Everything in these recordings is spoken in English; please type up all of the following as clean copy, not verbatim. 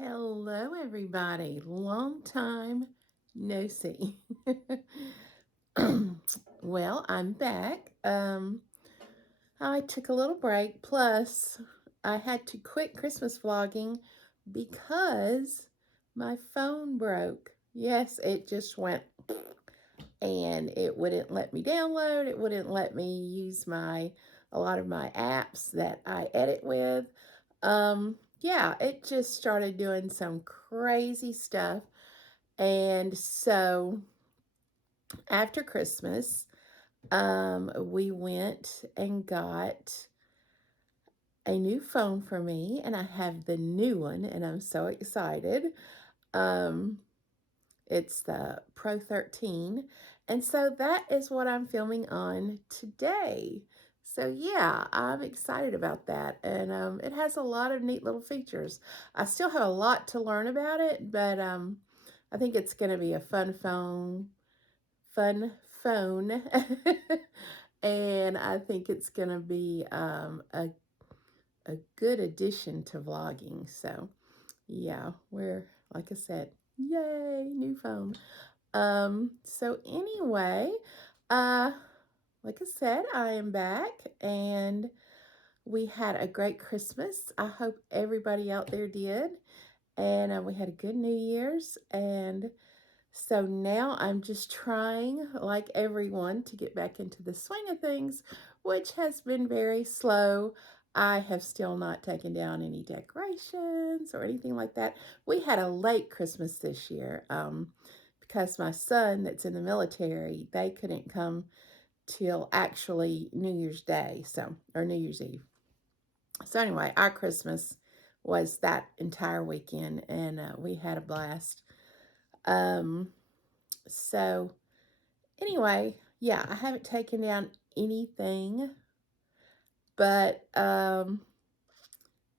Hello, everybody. Long time no see. Well, I'm back. I took a little break. Plus, I had to quit Christmas vlogging because my phone broke. Yes, it just went and it wouldn't let me download. It wouldn't let me use a lot of my apps that I edit with. Yeah, it just started doing some crazy stuff. And so after Christmas, we went and got a new phone for me, and I have the new one, and I'm so excited. Um, it's the Pro 13, and so that is what I'm filming on today. So yeah, I'm excited about that, and it has a lot of neat little features. I still have a lot to learn about it, but I think it's going to be a fun phone, and I think it's going to be a good addition to vlogging. So yeah, like I said, yay, new phone. So anyway, uh, like I said, I am back and we had a great Christmas. I hope everybody out there did. And we had a good New Year's. And so now I'm just trying, like everyone, to get back into the swing of things, which has been very slow. I have still not taken down any decorations or anything like that. We had a late Christmas this year because my son that's in the military, they couldn't come till actually New Year's Day, or New Year's Eve. So anyway, our Christmas was that entire weekend, and we had a blast. Um, so anyway, yeah, I haven't taken down anything, but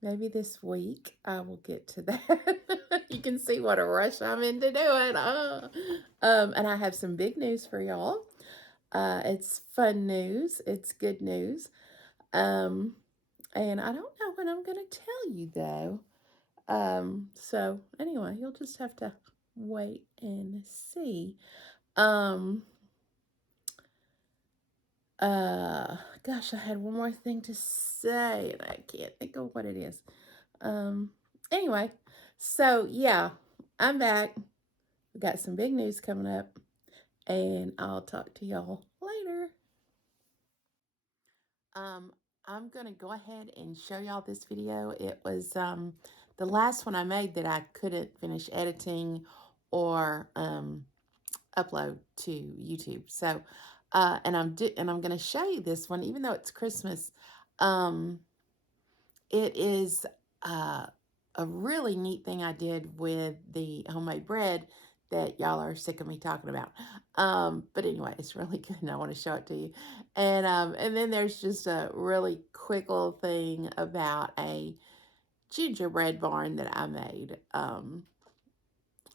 maybe this week I will get to that. You can see what a rush I'm into doing. And I have some big news for y'all. It's fun news. It's good news. Um, and I don't know when I'm going to tell you though. So anyway, you'll just have to wait and see. Um, Gosh, I had one more thing to say and I can't think of what it is. Um, anyway, so yeah, I'm back. We got some big news coming up, and I'll talk to y'all later. Um, I'm gonna go ahead and show y'all this video. It was the last one I made that I couldn't finish editing or upload to YouTube. So, and I'm gonna show you this one, even though it's Christmas. Um, it is a really neat thing I did with the homemade bread that y'all are sick of me talking about. But anyway, it's really good, and I want to show it to you. And then there's just a really quick little thing about a gingerbread barn that I made. And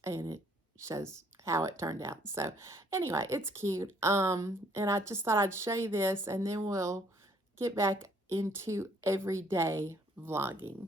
it shows how it turned out. So anyway, it's cute. And I just thought I'd show you this, and then we'll get back into everyday vlogging.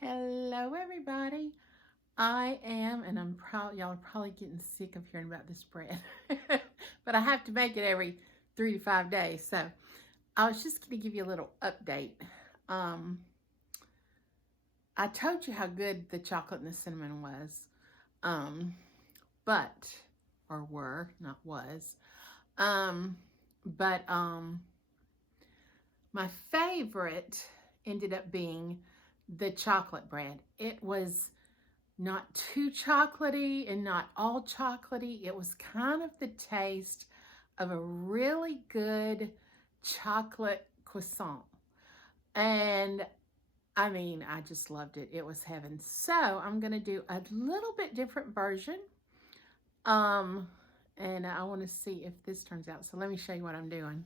Hello, everybody. I am, and I'm probably, y'all are probably getting sick of hearing about this bread, but I have to make it every 3 to 5 days. So I was just going to give you a little update. Um, I told you how good the chocolate and the cinnamon was. Um, but, or were, not was. Um, but my favorite ended up being the chocolate bread. It was not too chocolatey and not all chocolatey. It was kind of the taste of a really good chocolate croissant. And I mean, I just loved it. It was heaven. So I'm going to do a little bit different version. Um, and I want to see if this turns out. So let me show you what I'm doing.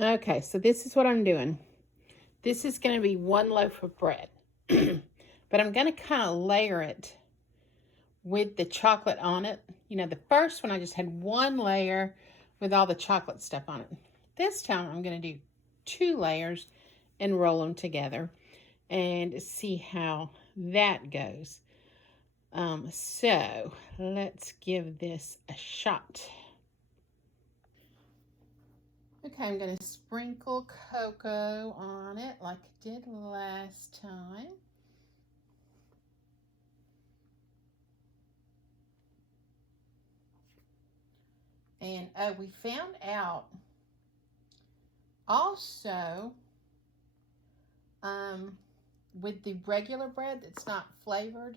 Okay, so this is what I'm doing. This is going to be one loaf of bread. But I'm going to kind of layer it with the chocolate on it. You know, the first one I just had one layer with all the chocolate stuff on it. This time I'm going to do 2 layers and roll them together and see how that goes. So let's give this a shot. Okay, I'm going to sprinkle cocoa on it like I did last time. And we found out also um, with the regular bread that's not flavored,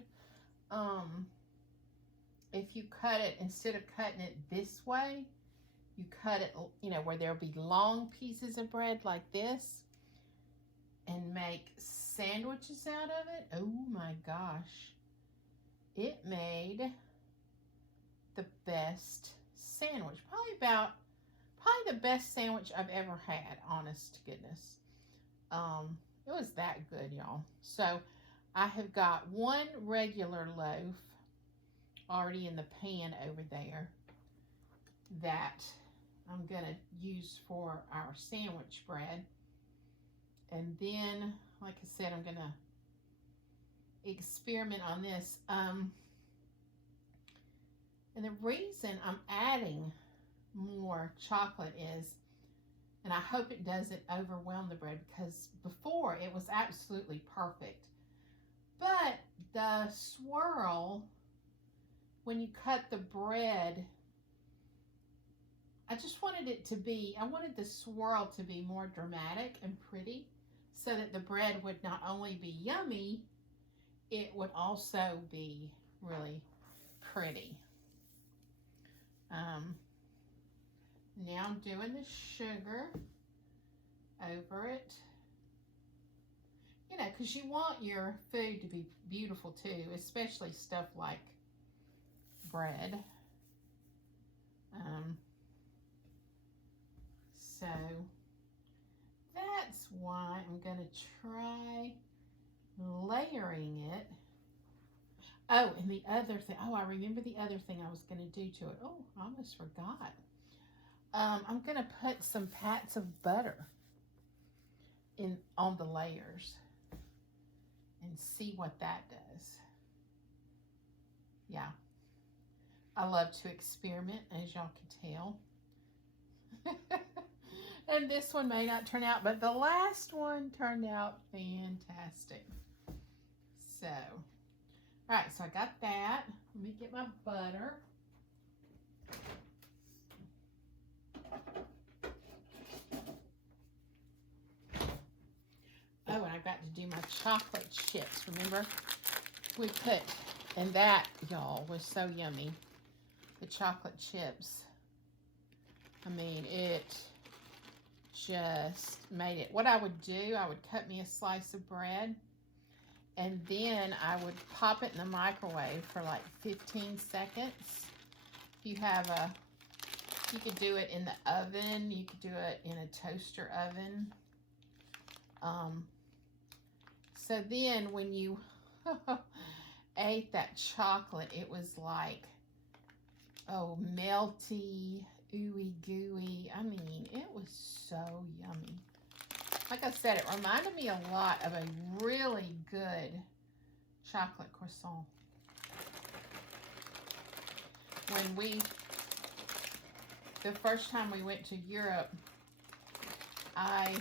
um, if you cut it, instead of cutting it this way, you cut it, you know, where there'll be long pieces of bread like this and make sandwiches out of it. Oh my gosh. It made the best sandwich. Probably the best sandwich I've ever had, honest to goodness. It was that good, y'all. So I have got one regular loaf already in the pan over there that I'm going to use for our sandwich bread. And then, like I said, I'm going to experiment on this. And the reason I'm adding more chocolate is, and I hope it doesn't overwhelm the bread, because before it was absolutely perfect. But the swirl, when you cut the bread, I just wanted it to be, I wanted the swirl to be more dramatic and pretty so that the bread would not only be yummy, it would also be really pretty. Now I'm doing the sugar over it. You know, because you want your food to be beautiful too, especially stuff like bread. So that's why I'm going to try layering it. Oh, and the other thing, oh, I remember the other thing I was going to do to it. Oh, I almost forgot. I'm going to put some pats of butter in on the layers and see what that does. Yeah, I love to experiment, as y'all can tell. And this one may not turn out, but the last one turned out fantastic. So, all right, so I got that. Let me get my butter. Oh, and I've got to do my chocolate chips. Remember, we put, and that, y'all, was so yummy. The chocolate chips. I mean, it just made it. What I would do, I would cut me a slice of bread, and then I would pop it in the microwave for like 15 seconds. If you have a, you could do it in the oven. You could do it in a toaster oven. So then when you ate that chocolate, it was like, oh, melty, ooey gooey. I mean, it was so yummy. Like I said, it reminded me a lot of a really good chocolate croissant. The first time we went to Europe, I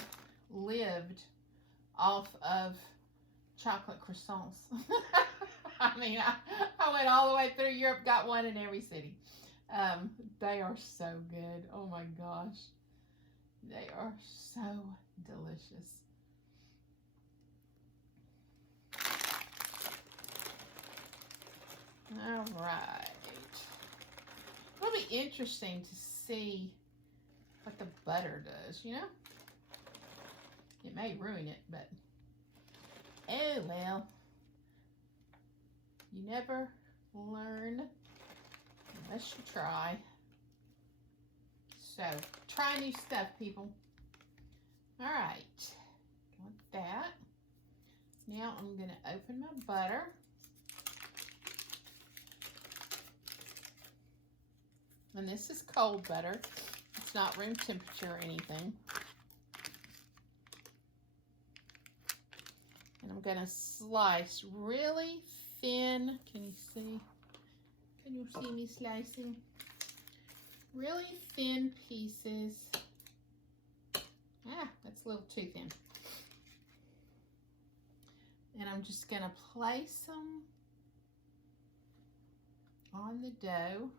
lived off of chocolate croissants. I mean, I went all the way through Europe, got one in every city. They are so good. Oh my gosh. They are so delicious. All right. It'll be interesting to see what the butter does, you know? It may ruin it, but oh well. You never learn unless you try. So, try new stuff, people. All right. Got that. Now I'm going to open my butter. And this is cold butter. It's not room temperature or anything. And I'm going to slice really thin. Can you see? Can you see me slicing? Really thin pieces. Ah, that's a little too thin. And I'm just going to place them on the dough.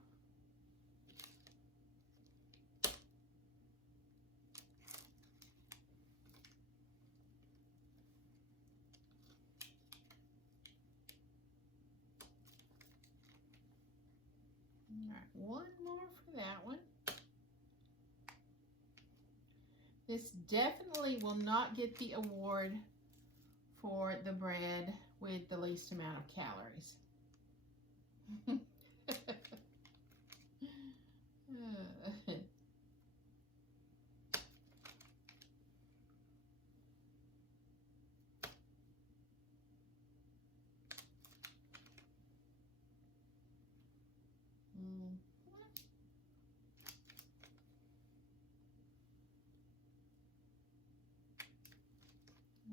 All right, one more for that one. This definitely will not get the award for the bread with the least amount of calories.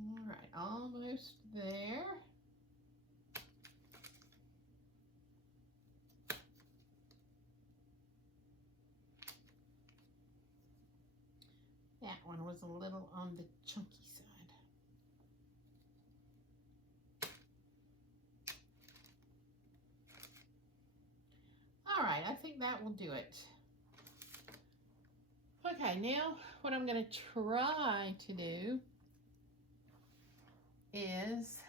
All right, almost there. That one was a little on the chunky side. All right, I think that will do it. Okay, now what I'm going to try to do is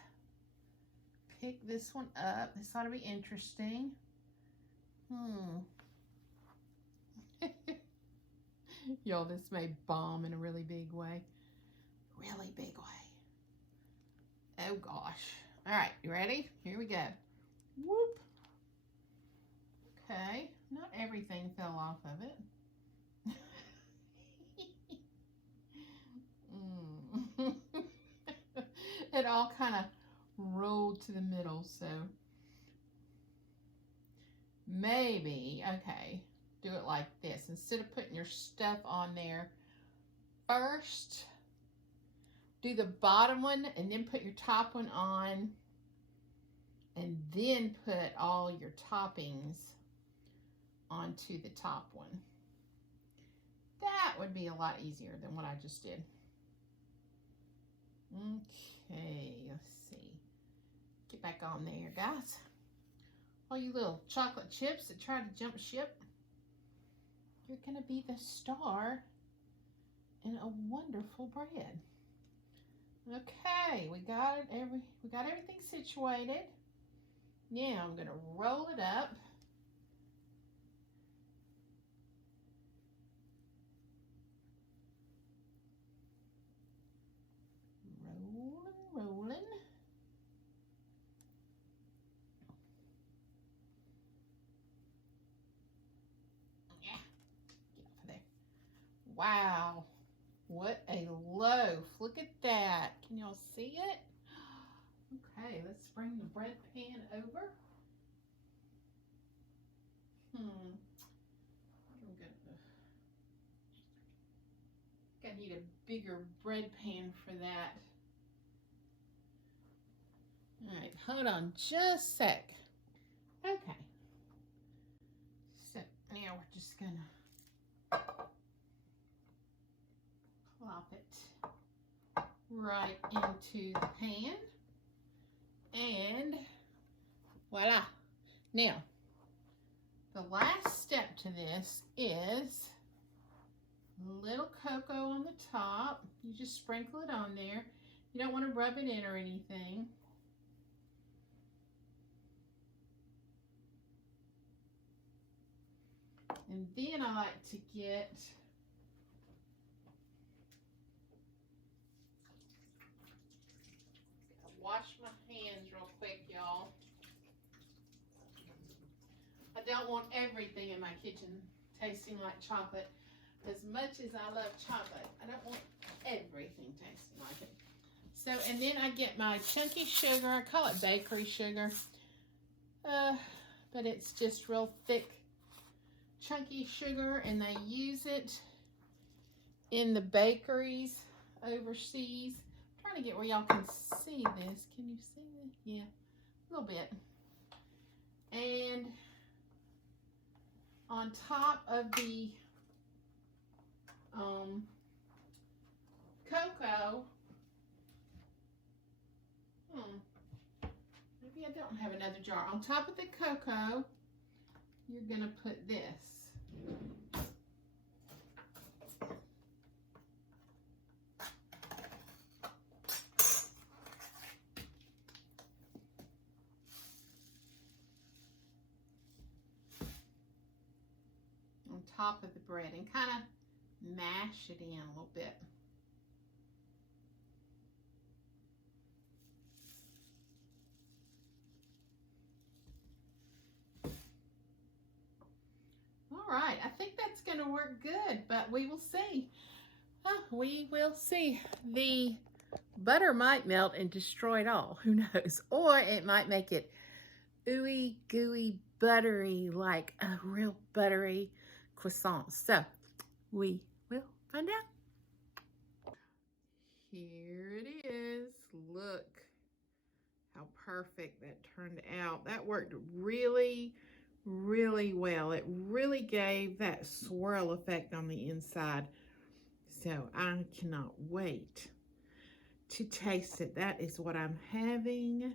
pick this one up. This ought to be interesting. Y'all, this may bomb in a really big way. Really big way. Oh gosh. All right, you ready? Here we go. Whoop. Okay, not everything fell off of it. It all kind of rolled to the middle, so maybe, okay, do it like this. Instead of putting your stuff on there, first do the bottom one and then put your top one on, and then put all your toppings onto the top one. That would be a lot easier than what I just did. Okay, let's see. Get back on there, guys. All you little chocolate chips that try to jump ship, you're gonna be the star in a wonderful bread. Okay, we got everything situated. Now I'm gonna roll it up. Rolling. Yeah, get off of there. Wow, what a loaf. Look at that. Can y'all see it? Okay, let's bring the bread pan over. I need a bigger bread pan for that. All right, hold on just a sec. Okay. So now we're just gonna plop it right into the pan. And voila. Now, the last step to this is a little cocoa on the top. You just sprinkle it on there. You don't want to rub it in or anything. And then I like to get wash my hands real quick, y'all. I don't want everything in my kitchen tasting like chocolate. As much as I love chocolate, I don't want everything tasting like it. So, and then I get my chunky sugar. I call it bakery sugar. But it's just real thick, chunky sugar, and they use it in the bakeries overseas. I'm trying to get where y'all can see this. Can you see this? Yeah, a little bit. And on top of the cocoa, maybe I don't have another jar. On top of the cocoa, you're gonna put this. On top of the bread and kind of mash it in a little bit. All right, I think that's going to work good, but we will see. We will see. The butter might melt and destroy it all. Who knows? Or it might make it ooey gooey buttery, like a real buttery croissant. So we will find out. Here it is. Look how perfect that turned out. That worked really, really well. It really gave that swirl effect on the inside. So I cannot wait to taste it. That is what I'm having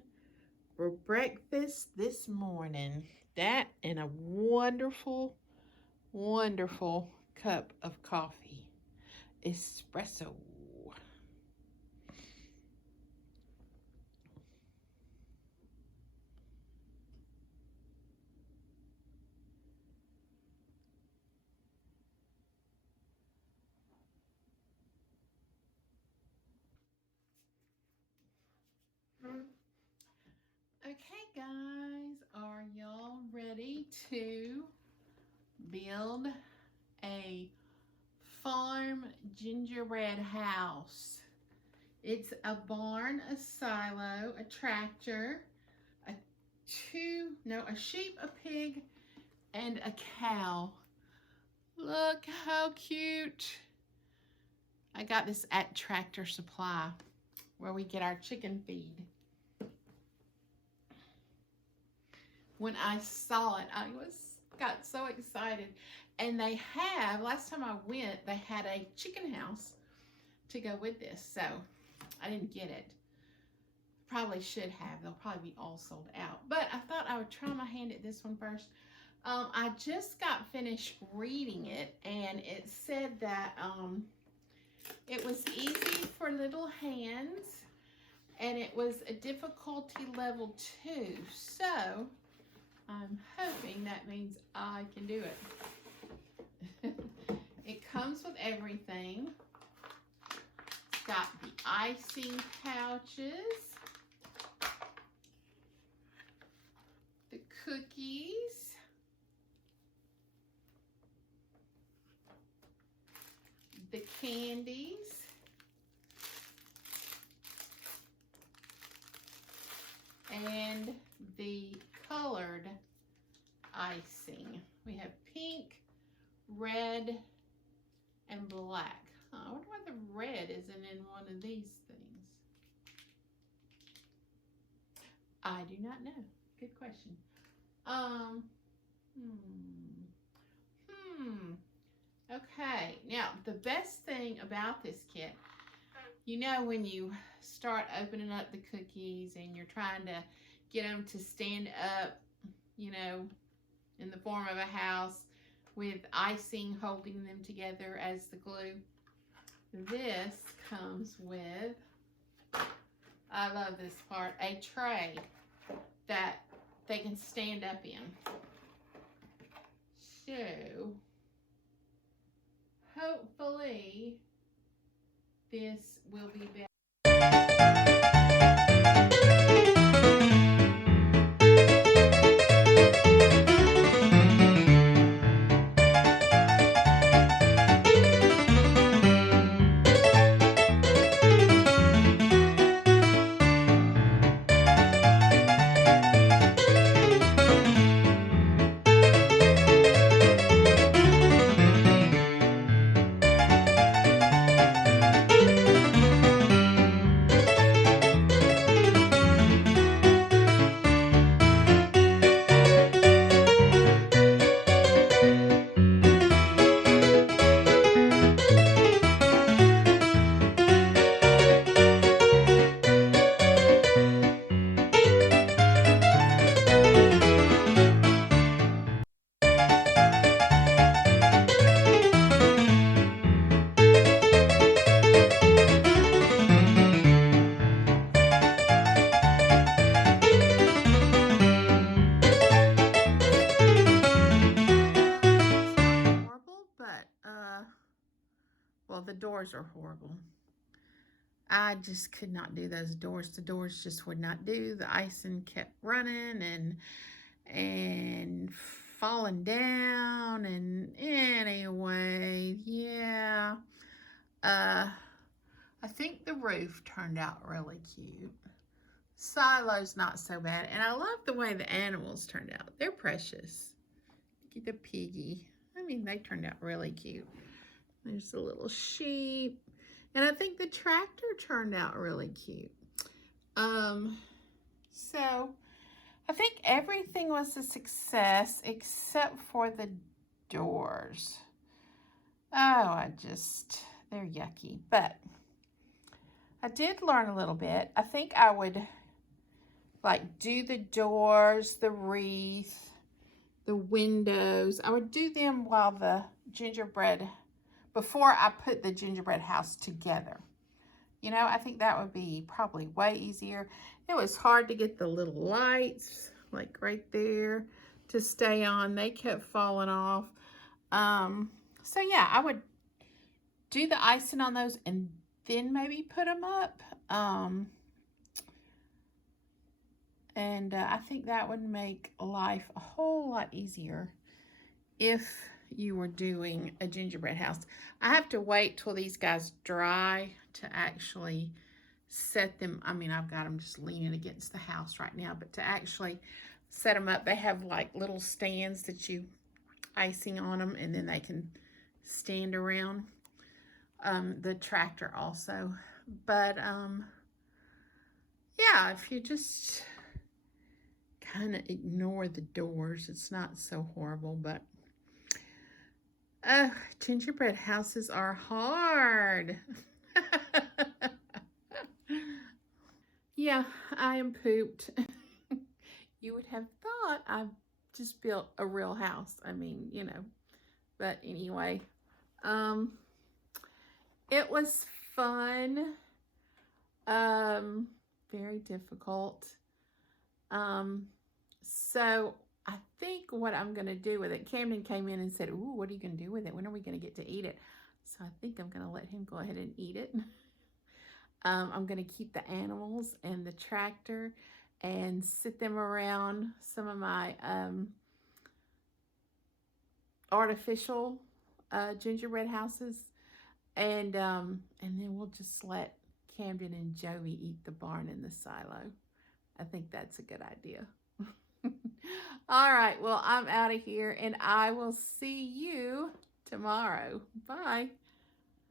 for breakfast this morning. That and a wonderful, wonderful cup of coffee. Espresso. Okay, guys, are y'all ready to build a farm gingerbread house? It's a barn, a silo, a tractor, a sheep, a pig, and a cow. Look how cute. I got this at Tractor Supply where we get our chicken feed. When I saw it, I got so excited. And they have, last time I went, they had a chicken house to go with this. So I didn't get it. Probably should have. They'll probably be all sold out. But I thought I would try my hand at this one first. I just got finished reading it, and it said that it was easy for little hands, and it was a difficulty level 2. So I'm hoping that means I can do it. It comes with everything. It's got the icing pouches, the cookies, the candies, and the colored icing. We have pink, red, and black. I wonder why the red isn't in one of these things. I do not know. Good question. Okay, now the best thing about this kit You know, when you start opening up the cookies and you're trying to get them to stand up, you know, in the form of a house with icing holding them together as the glue. This comes with, I love this part, a tray that they can stand up in. So, hopefully, this will be better. Well, the doors are horrible. I just could not do those doors. The doors just would not do. The icing kept running and falling down, and anyway, yeah. I think the roof turned out really cute. Silo's not so bad, and I love the way the animals turned out. They're precious. Get the piggy. I mean, they turned out really cute. There's a little sheep. And I think the tractor turned out really cute. So I think everything was a success except for the doors. Oh, they're yucky. But I did learn a little bit. I think I would like do the doors, the wreath, the windows. I would do them while the gingerbread, before I put the gingerbread house together. You know, I think that would be probably way easier. It was hard to get the little lights, like right there, to stay on. They kept falling off. So yeah, I would do the icing on those and then maybe put them up. I think that would make life a whole lot easier if you were doing a gingerbread house. I have to wait till these guys dry to actually set them. I mean, I've got them just leaning against the house right now, but to actually set them up, they have like little stands that you icing on them, and then they can stand around. The tractor also. But yeah, if you just kind of ignore the doors, it's not so horrible. But gingerbread houses are hard. Yeah, I am pooped. You would have thought I just built a real house. I mean, you know. But anyway, it was fun. Very difficult. So I think what I'm going to do with it, Camden came in and said, ooh, what are you going to do with it? When are we going to get to eat it? So I think I'm going to let him go ahead and eat it. I'm going to keep the animals and the tractor and sit them around some of my artificial gingerbread houses. And then we'll just let Camden and Joey eat the barn and the silo. I think that's a good idea. All right, well, I'm out of here, and I will see you tomorrow. Bye.